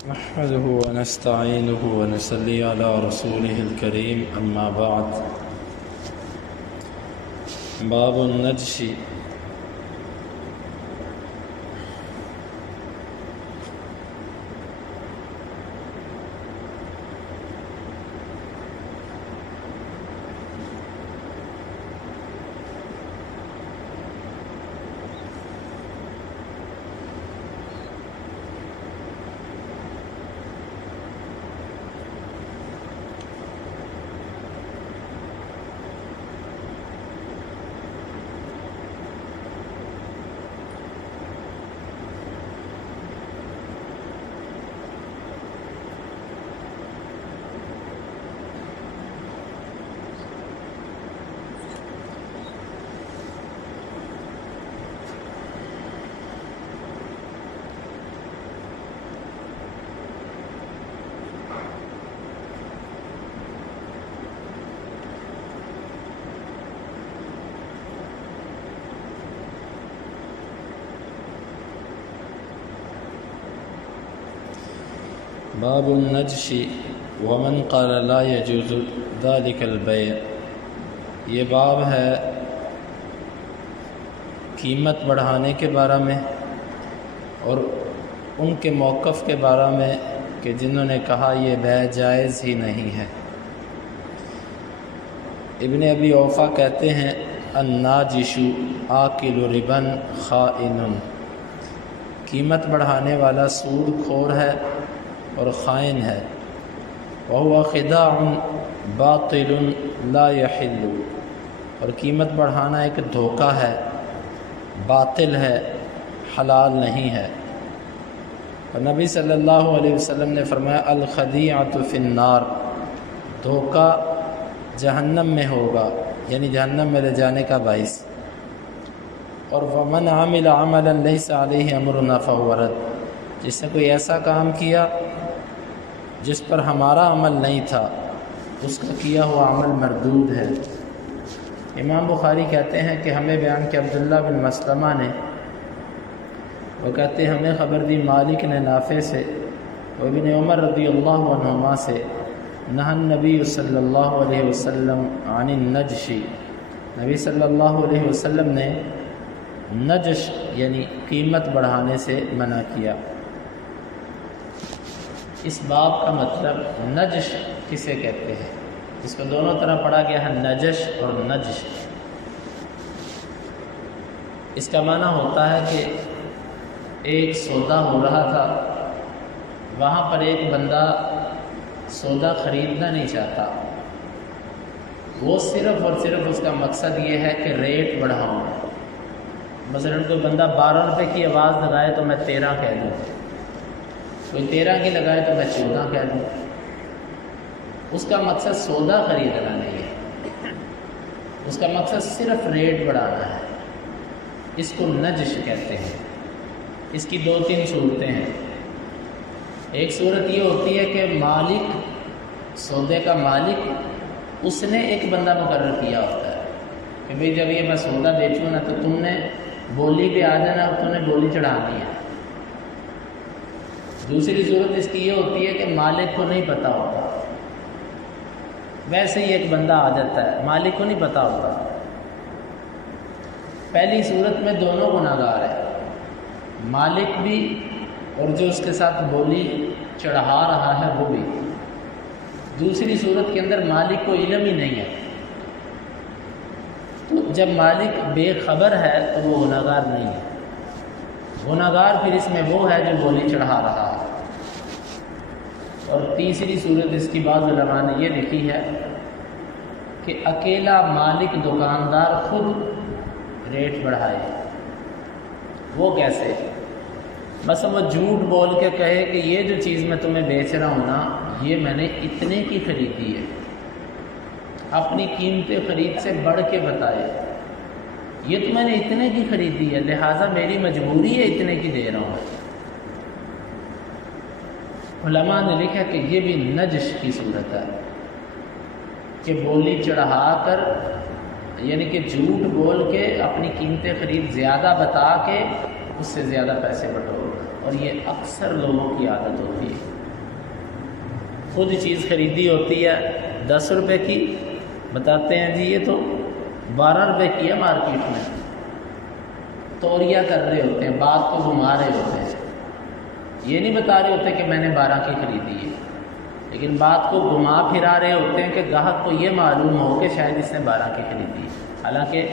نحمده ونستعينه ونصلي على رسوله الكريم أما بعد. باب النجش. باب النجش ومن قال لا يجوز ذلك البيع. یہ باب ہے قیمت بڑھانے کے بارے میں اور ان کے موقف کے بارے میں کہ جنہوں نے کہا یہ بیع جائز ہی نہیں ہے. ابن ابی اوفا کہتے ہیں الناجش آکل ربا خائن. قیمت بڑھانے والا سود خور ہے اور خائن ہے. وهو خداع باطل لا يحل. اور قیمت بڑھانا ایک دھوکہ ہے، باطل ہے، حلال نہیں ہے. اور نبی صلی اللہ علیہ وسلم نے فرمایا الخدیعۃ فی النار. دھوکہ جہنم میں ہوگا، یعنی جہنم میں لے جانے کا باعث. اور ومن عمل عملا لیس علیہ امرنا فہو رد. جس نے کوئی ایسا کام کیا جس پر ہمارا عمل نہیں تھا، اس کا کیا ہوا عمل مردود ہے. امام بخاری کہتے ہیں کہ ہمیں بیان کہ عبداللہ بن مسلمہ نے، وہ کہتے ہیں ہمیں خبر دی مالک نے نافع سے و ابن عمر رضی اللہ عنہما سے نہى النبی صلی اللہ علیہ وسلم عن النجش. نبی صلی اللہ علیہ وسلم نے نجش یعنی قیمت بڑھانے سے منع کیا. اس باب کا مطلب نجش کسے کہتے ہیں؟ اس کو دونوں طرح پڑھا گیا ہے، نجش اور نجش. اس کا معنی ہوتا ہے کہ ایک سودا ہو رہا تھا، وہاں پر ایک بندہ سودا خریدنا نہیں چاہتا، وہ صرف اور صرف اس کا مقصد یہ ہے کہ ریٹ بڑھاؤں. مثلا کوئی بندہ 12 روپے کی آواز لگائے تو میں 13 کہہ دوں، کوئی 13 کی لگائے تو میں 14 کہہ دوں. اس کا مقصد سودا خریدنا نہیں ہے، اس کا مقصد صرف ریٹ بڑھانا ہے. اس کو نجش کہتے ہیں. اس کی 2-3 صورتیں ہیں. ایک صورت یہ ہوتی ہے کہ مالک، سودے کا مالک، اس نے ایک بندہ مقرر کیا ہوتا ہے کہ بھئی جب یہ میں سودا بیچوں نا تو تم نے بولی پہ آ جانا اور تم نے بولی چڑھانی ہے. دوسری صورت اس کی یہ ہوتی ہے کہ مالک کو نہیں پتہ ہوتا، ویسے ہی ایک بندہ آ جاتا ہے، مالک کو نہیں پتہ ہوتا. پہلی صورت میں دونوں گناہگار ہیں، مالک بھی اور جو اس کے ساتھ بولی چڑھا رہا ہے وہ بھی. دوسری صورت کے اندر مالک کو علم ہی نہیں ہے، تو جب مالک بے خبر ہے تو وہ گناہگار نہیں ہے. گناہگار پھر اس میں وہ ہے جو بولی چڑھا رہا ہے. اور تیسری صورت اس کی بعض علماء نے یہ لکھی ہے کہ اکیلا مالک دکاندار خود ریٹ بڑھائے. وہ کیسے؟ بس وہ جھوٹ بول کے کہے کہ یہ جو چیز میں تمہیں بیچ رہا ہوں نا، یہ میں نے اتنے کی خریدی ہے، اپنی قیمت خرید سے بڑھ کے بتائے یہ تو میں نے اتنے کی خریدی ہے، لہٰذا میری مجبوری ہے اتنے کی دے رہا ہوں. علماء نے لکھا کہ یہ بھی نجش کی صورت ہے کہ بولی چڑھا کر، یعنی کہ جھوٹ بول کے اپنی قیمت خرید زیادہ بتا کے اس سے زیادہ پیسے بٹور. اور یہ اکثر لوگوں کی عادت ہوتی ہے. خود چیز خریدی ہوتی ہے 10 روپے کی، بتاتے ہیں جی یہ تو 12 روپے کی ہے مارکیٹ میں، توریہ کر رہے ہوتے ہیں، بات کو گھما رہے ہوتے ہیں، یہ نہیں بتا رہے ہوتے کہ میں نے 12 کی خریدی ہے، لیکن بات کو گھما پھرا رہے ہوتے ہیں کہ گاہک کو یہ معلوم ہو کہ شاید اس نے 12 کی خریدی ہے، حالانکہ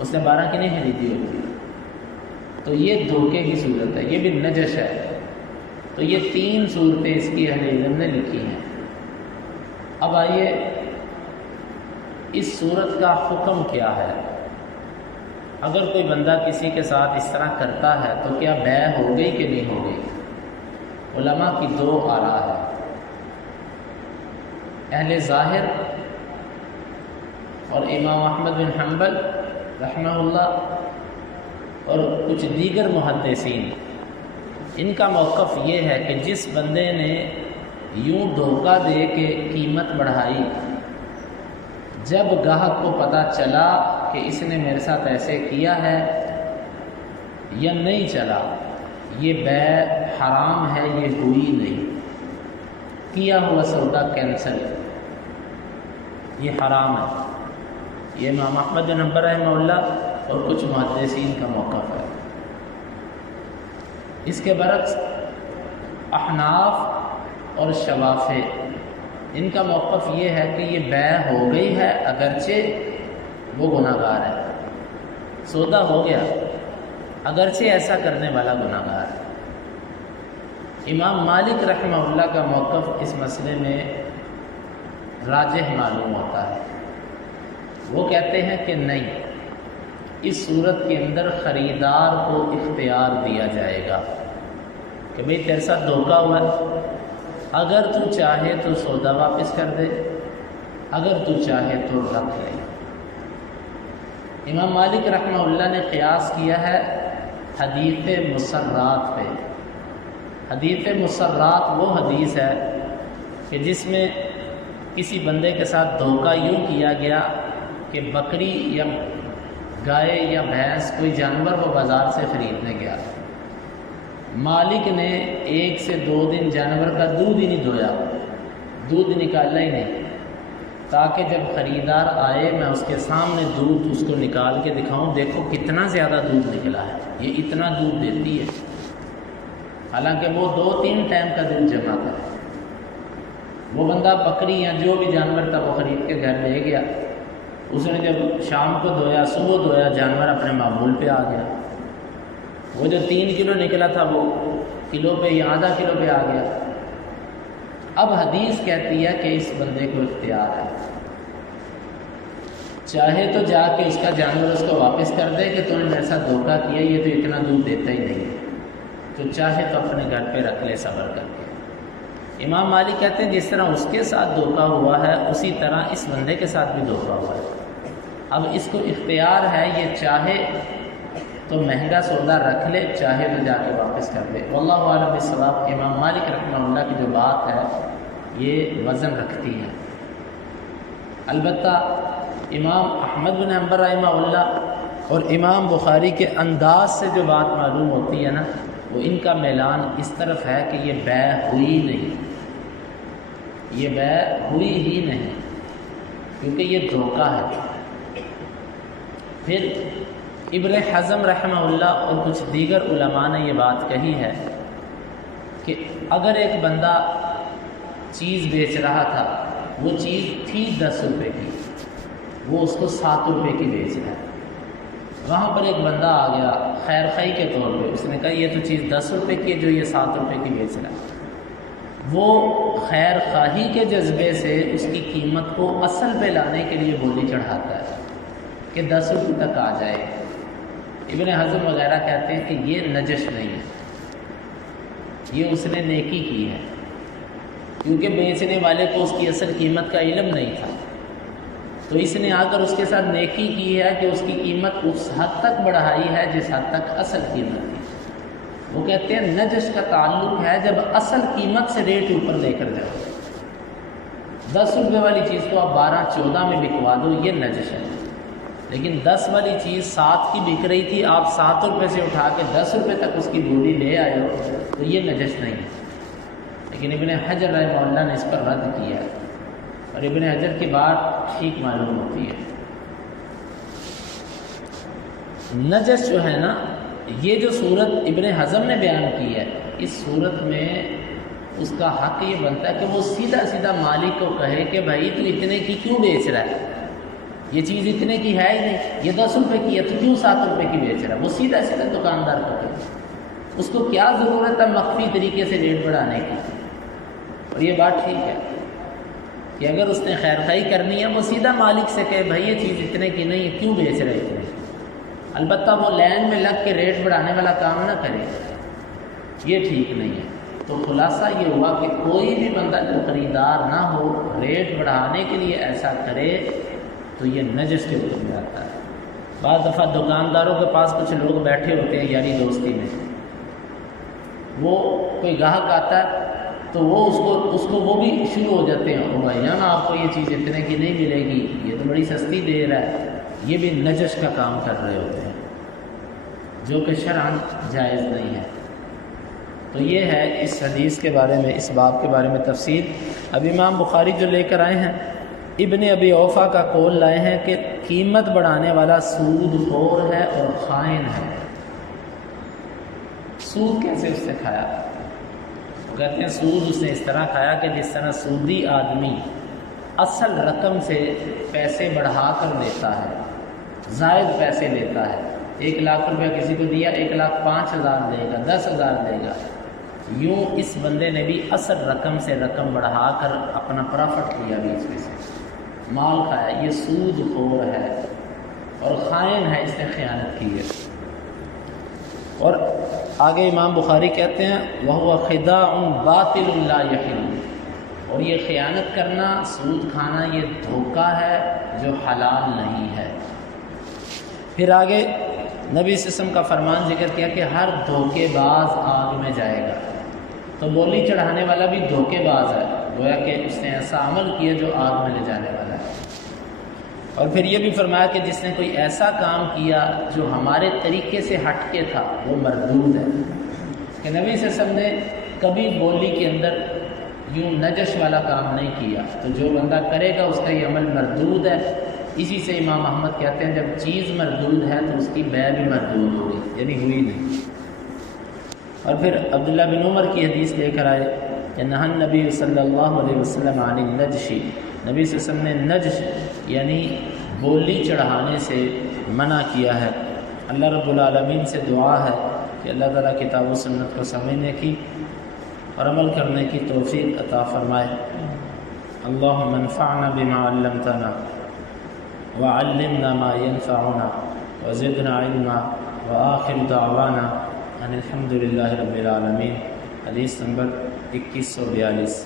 اس نے 12 کی نہیں خریدی ہوتی۔ تو یہ دھوکے کی صورت ہے، یہ بھی نجش ہے۔ تو یہ 3 صورتیں اس کی اہل علم نے لکھی ہیں۔ اب آئیے اس صورت کا حکم کیا ہے؟ اگر کوئی بندہ کسی کے ساتھ اس طرح کرتا ہے تو کیا بیع ہو گئی کہ نہیں ہو گئی؟ علماء کی 2 آراء ہے، اہل ظاہر اور امام احمد بن حنبل رحمہ اللہ اور کچھ دیگر محدثین، ان کا موقف یہ ہے کہ جس بندے نے یوں دھوکہ دے کے قیمت بڑھائی، جب گاہک کو پتہ چلا کہ اس نے میرے ساتھ ایسے کیا ہے یا نہیں چلا، یہ بیع حرام ہے، یہ ہوئی نہیں، کیا ہوا سودا کینسل، یہ حرام ہے۔ یہ امام احمد بن حنبل رحمہ اللہ اور کچھ محدثین کا موقف ہے۔ اس کے برعکس احناف اور شوافع، ان کا موقف یہ ہے کہ یہ بیع ہو گئی ہے اگرچہ وہ گناہ گار ہے، سودا ہو گیا اگرچہ ایسا کرنے والا گناہ گار ہے۔ امام مالک رحمہ اللہ کا موقف اس مسئلے میں راجح معلوم ہوتا ہے، وہ کہتے ہیں کہ نہیں، اس صورت کے اندر خریدار کو اختیار دیا جائے گا کہ بھئی تیرے ساتھ دھوکہ ہوا ہے، اگر تو چاہے تو سودا واپس کر دے، اگر تو چاہے تو رکھ لے۔ امام مالک رحمہ اللہ نے قیاس کیا ہے حدیث مسرات پہ۔ حدیث مسرات وہ حدیث ہے کہ جس میں کسی بندے کے ساتھ دھوکہ یوں کیا گیا کہ بکری یا گائے یا بھینس کوئی جانور وہ بازار سے خریدنے گیا، مالک نے 1 سے 2 دن جانور کا دودھ ہی نہیں دھویا، دودھ نکالا ہی نہیں، تاکہ جب خریدار آئے میں اس کے سامنے دودھ اس کو نکال کے دکھاؤں، دیکھو کتنا زیادہ دودھ نکلا ہے، یہ اتنا دودھ دیتی ہے، حالانکہ وہ 2-3 ٹائم کا دودھ جمع کرے۔ وہ بندہ بکری یا جو بھی جانور تھا وہ خرید کے گھر لے گیا، اس نے جب شام کو دھویا، صبح دھویا، جانور اپنے معمول پہ آ گیا، وہ جو 3 کلو نکلا تھا وہ کلو پہ یا آدھا کلو پہ آ گیا۔ اب حدیث کہتی ہے کہ اس بندے کو اختیار ہے، چاہے تو جا کے اس کا جانور اس کو واپس کر دے کہ تو نے میرے ساتھ دھوکہ کیا، یہ تو اتنا دودھ دیتا ہی نہیں، تو چاہے تو اپنے گھر پہ رکھ لے صبر کر کے۔ امام مالک کہتے ہیں جس طرح اس کے ساتھ دھوکہ ہوا ہے اسی طرح اس بندے کے ساتھ بھی دھوکہ ہوا ہے۔ اب اس کو اختیار ہے، یہ چاہے تو مہنگا سودا رکھ لے، چاہے تو جا کے واپس کر دے۔ واللہ اعلم بالصواب۔ امام مالک رحمہ اللہ کی جو بات ہے یہ وزن رکھتی ہے۔ البتہ امام احمد بن حنبل رحمہ اللہ اور امام بخاری کے انداز سے جو بات معلوم ہوتی ہے نا، وہ ان کا میلان اس طرف ہے کہ یہ بیع ہوئی نہیں، یہ بیع ہوئی ہی نہیں، کیونکہ یہ دھوکہ ہے۔ پھر ابن حزم رحمہ اللہ اور کچھ دیگر علماء نے یہ بات کہی ہے کہ اگر ایک بندہ چیز بیچ رہا تھا، وہ چیز تھی 10 روپے کی، وہ اس کو 7 روپے کی بیچ رہا ہے، وہاں پر ایک بندہ آ گیا خیر خواہی کے طور پہ، اس نے کہا یہ تو چیز 10 روپے کی ہے جو یہ 7 روپے کی بیچ رہا ہے، وہ خیر خواہی کے جذبے سے اس کی قیمت کو اصل پہ لانے کے لیے بولی چڑھاتا ہے کہ 10 روپے تک آ جائے۔ ابن حزم وغیرہ کہتے ہیں کہ یہ نجش نہیں ہے، یہ اس نے نیکی کی ہے، کیونکہ بیچنے والے کو اس کی اصل قیمت کا علم نہیں تھا، تو اس نے آ کر اس کے ساتھ نیکی کی ہے کہ اس کی قیمت اس حد تک بڑھائی ہے جس حد تک اصل قیمت تھی۔ وہ کہتے ہیں نجش کا تعلق ہے جب اصل قیمت سے ریٹ اوپر لے کر جاؤ، 10 روپے والی چیز کو آپ 12-14 میں بکوا دو، یہ نجش ہے، لیکن 10 والی چیز 7 کی بک رہی تھی، آپ 7 روپے سے اٹھا کے 10 روپے تک اس کی بولی لے آئے ہو، تو یہ نجش نہیں ہے۔ لیکن ابن حجر رحمہ اللہ نے اس پر رد کیا ہے، اور ابن حجر کی بات ٹھیک معلوم ہوتی ہے۔ نجس جو ہے نا، یہ جو صورت ابن حزم نے بیان کی ہے، اس صورت میں اس کا حق یہ بنتا ہے کہ وہ سیدھا سیدھا مالک کو کہے کہ بھائی تو اتنے کی کیوں بیچ رہا ہے، یہ چیز اتنے کی ہے ہی نہیں، یہ 10 روپے کی ہے تو کیوں 7 روپے کی بیچ رہا ہے۔ وہ سیدھا سیدھا دکاندار کو کہے، اس کو کیا ضرورت ہے مخفی طریقے سے ریٹ بڑھانے کی۔ اور یہ بات ٹھیک ہے کہ اگر اس نے خیر خواہی کرنی ہے، وہ سیدھا مالک سے کہے بھائی یہ چیز اتنے کی نہیں ہے، کیوں بیچ رہے اتنے۔ البتہ وہ لین میں لگ کے ریٹ بڑھانے والا کام نہ کرے، یہ ٹھیک نہیں ہے۔ تو خلاصہ یہ ہوا کہ کوئی بھی بندہ جو خریدار نہ ہو، ریٹ بڑھانے کے لیے ایسا کرے تو یہ نجس کے حکم میں آتا ہے۔ بعض دفعہ دکانداروں کے پاس کچھ لوگ بیٹھے ہوتے ہیں یاری دوستی میں، وہ کوئی گاہک آتا ہے تو وہ اس کو وہ بھی شروع ہو جاتے ہیں، او بھائی جان آپ کو یہ چیز اتنے کی نہیں ملے گی، یہ تو بڑی سستی دے رہا ہے۔ یہ بھی نجس کا کام کر رہے ہوتے ہیں جو کہ شرعاً جائز نہیں ہے۔ تو یہ ہے اس حدیث کے بارے میں، اس باب کے بارے میں تفصیل۔ اب امام بخاری جو لے کر آئے ہیں، ابن ابی اوفا کا قول لائے ہیں کہ قیمت بڑھانے والا سود خور ہے اور خائن ہے۔ سود کیسے اس نے کھایا؟ وہ کہتے ہیں سود اس نے اس طرح کھایا کہ جس طرح سودی آدمی اصل رقم سے پیسے بڑھا کر لیتا ہے، زائد پیسے لیتا ہے۔ 1 لاکھ روپیہ کسی کو دیا، 1,05,000 دے گا، 10,000 دے گا، یوں اس بندے نے بھی اصل رقم سے رقم بڑھا کر اپنا پرافٹ لیا بیچ میں سے، مال کھایا۔ یہ سود خور ہے اور خائن ہے، اس نے خیانت کی ہے۔ اور آگے امام بخاری کہتے ہیں وَهُوَ خِدَاعٌ بَاطِلٌ لَا يَحِلُّ، اور یہ خیانت کرنا، سود کھانا، یہ دھوکہ ہے جو حلال نہیں ہے۔ پھر آگے نبی صلی اللہ علیہ وسلم کا فرمان ذکر کیا کہ ہر دھوکے باز آگ میں جائے گا۔ تو بولی چڑھانے والا بھی دھوکے باز ہے، گویا کہ اس نے ایسا عمل کیا جو آگ میں لے جانے والا ہے۔ اور پھر یہ بھی فرمایا کہ جس نے کوئی ایسا کام کیا جو ہمارے طریقے سے ہٹ کے تھا وہ مردود ہے، کہ نبی صلی اللہ علیہ وسلم نے کبھی بولی کے اندر یوں نجش والا کام نہیں کیا، تو جو بندہ کرے گا اس کا یہ عمل مردود ہے۔ اسی سے امام احمد کہتے ہیں جب چیز مردود ہے تو اس کی بیع بھی مردود ہوگی، یعنی ہوئی نہیں۔ اور پھر عبداللہ بن عمر کی حدیث لے کر آئے کہ نہى النبی صلی اللہ علیہ وسلم عن النجش، نبی صلی اللہ علیہ وسلم نے نجش یعنی بولی چڑھانے سے منع کیا ہے۔ اللہ رب العالمین سے دعا ہے کہ اللہ تعالیٰ کتاب و سنت کو سمجھنے کی اور عمل کرنے کی توفیق عطا فرمائے۔ اللہم انفعنا بما علمتنا وعلمنا ما ينفعنا وزدنا علما وآخر دعوانا ان الحمد للہ رب العالمین۔ حدیث نمبر 2142۔